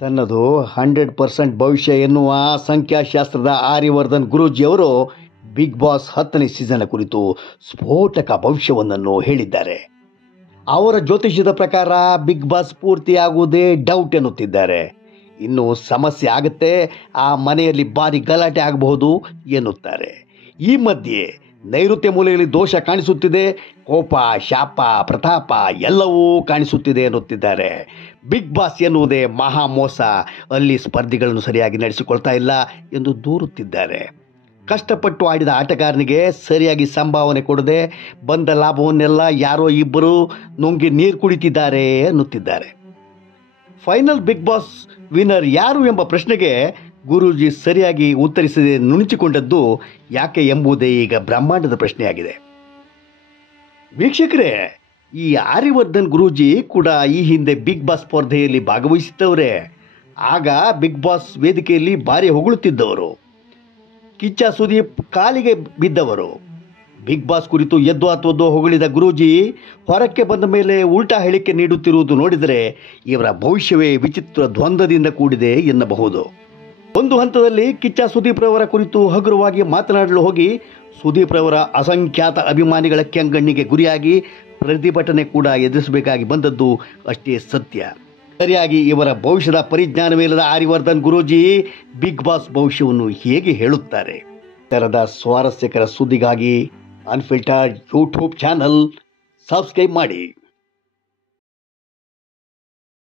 ತನ್ನದು 100% ಭವಿಷ್ಯ ಎನ್ನುವ ಸಂಖ್ಯಾಶಾಸ್ತ್ರದ ಆರ್ಯವರ್ಧನ್ ಗುರೂಜಿಯವರು ಬಿಗ್ ಬಾಸ್ 10ನೇ ಸೀಸನ್ ಕುರಿತು ಸ್ಫೋಟಕ ಭವಿಷ್ಯವೊಂದನ್ನು ಹೇಳಿದ್ದಾರೆ. ಅವರ ಜ್ಯೋತಿಷ್ಯದ ಪ್ರಕಾರ ಬಿಗ್ ಬಾಸ್ ಪೂರ್ತಿಯಾಗುವುದೇ ಡೌಟ್ ಎನ್ನುತ್ತಿದ್ದಾರೆ. ಇನ್ನು ಸಮಸ್ಯೆ ಆಗುತ್ತೆ, ಆ ಮನೆಯಲ್ಲಿ ಭಾರಿ ಗಲಾಟೆ ಆಗಬಹುದು ಎನ್ನುತ್ತಾರೆ. ಈ ಮಧ್ಯೆ ನೈಋತ್ಯ ಮೂಲೆಯಲ್ಲಿ ದೋಷ ಕಾಣಿಸುತ್ತಿದೆ, ಕೋಪ, ಶಾಪ, ಪ್ರತಾಪ ಎಲ್ಲವೂ ಕಾಣಿಸುತ್ತಿದೆ ಎನ್ನುತ್ತಿದ್ದಾರೆ. ಬಿಗ್ ಬಾಸ್ ಎನ್ನುವುದೇ ಮಹಾ ಮೋಸ, ಅಲ್ಲಿ ಸ್ಪರ್ಧಿಗಳನ್ನು ಸರಿಯಾಗಿ ನಡೆಸಿಕೊಳ್ತಾ ಇಲ್ಲ ಎಂದು ದೂರುತ್ತಿದ್ದಾರೆ. ಕಷ್ಟಪಟ್ಟು ಆಡಿದ ಆಟಗಾರನಿಗೆ ಸರಿಯಾಗಿ ಸಂಭಾವನೆ ಕೊಡದೆ ಬಂದ ಲಾಭವನ್ನೆಲ್ಲ ಯಾರೋ ಇಬ್ಬರು ನುಂಗಿ ನೀರು ಕುಡಿತಿದ್ದಾರೆ ಎನ್ನುತ್ತಿದ್ದಾರೆ. ಫೈನಲ್ ಬಿಗ್ ಬಾಸ್ ವಿನ್ನರ್ ಯಾರು ಎಂಬ ಪ್ರಶ್ನೆಗೆ ಗುರೂಜಿ ಸರಿಯಾಗಿ ಉತ್ತರಿಸದೆ ನುಣುಚಿಕೊಂಡದ್ದು ಯಾಕೆ ಎಂಬುದೇ ಈಗ ಬ್ರಹ್ಮಾಂಡದ ಪ್ರಶ್ನೆಯಾಗಿದೆ. ವೀಕ್ಷಕರೇ, ಈ ಆರ್ಯವರ್ಧನ್ ಗುರೂಜಿ ಕೂಡ ಈ ಹಿಂದೆ ಬಿಗ್ ಬಾಸ್ ಸ್ಪರ್ಧೆಯಲ್ಲಿ ಭಾಗವಹಿಸಿದ್ದವರೇ. ಆಗ ಬಿಗ್ ಬಾಸ್ ವೇದಿಕೆಯಲ್ಲಿ ಭಾರಿ ಹೊಗಳುತ್ತಿದ್ದವರು, ಕಿಚ್ಚ ಸುದೀಪ್ ಕಾಲಿಗೆ ಬಿದ್ದವರು. ಬಿಗ್ ಬಾಸ್ ಕುರಿತು ಎದ್ದು ಹತ್ತುವುದು ಹೊಗಳಿದ ಗುರೂಜಿ ಹೊರಕ್ಕೆ ಬಂದ ಮೇಲೆ ಉಲ್ಟಾ ಹೇಳಿಕೆ ನೀಡುತ್ತಿರುವುದು ನೋಡಿದರೆ ಇವರ ಭವಿಷ್ಯವೇ ವಿಚಿತ್ರ ದ್ವಂದ್ವದಿಂದ ಕೂಡಿದೆ ಎನ್ನಬಹುದು. ಒಂದು ಹಂತದಲ್ಲಿ ಕಿಚ್ಚ ಸುದೀಪ್ ರವರ ಕುರಿತು ಹಗುರವಾಗಿ ಮಾತನಾಡಲು ಹೋಗಿ ಸುದೀಪ್ ರವರ ಅಸಂಖ್ಯಾತ ಅಭಿಮಾನಿಗಳ ಕೆಂಗಣ್ಣಿಗೆ ಗುರಿಯಾಗಿ ಪ್ರತಿಭಟನೆ ಕೂಡ ಎದುರಿಸಬೇಕಾಗಿ ಬಂದದ್ದು ಅಷ್ಟೇ ಸತ್ಯ. ಸರಿಯಾಗಿ ಇವರ ಭವಿಷ್ಯದ ಪರಿಜ್ಞಾನವಿಲ್ಲದ ಆರ್ಯವರ್ಧನ್ ಗುರೂಜಿ ಬಿಗ್ ಬಾಸ್ ಭವಿಷ್ಯವನ್ನು ಹೇಗೆ ಹೇಳುತ್ತಾರೆ? ತರದ ಸ್ವಾರಸ್ಯಕರ ಸುದ್ದಿಗಾಗಿ ಅನ್ಫಿಲ್ಟರ್ಡ್ ಯೂಟ್ಯೂಬ್ ಚಾನಲ್ ಸಬ್ಸ್ಕ್ರೈಬ್ ಮಾಡಿ.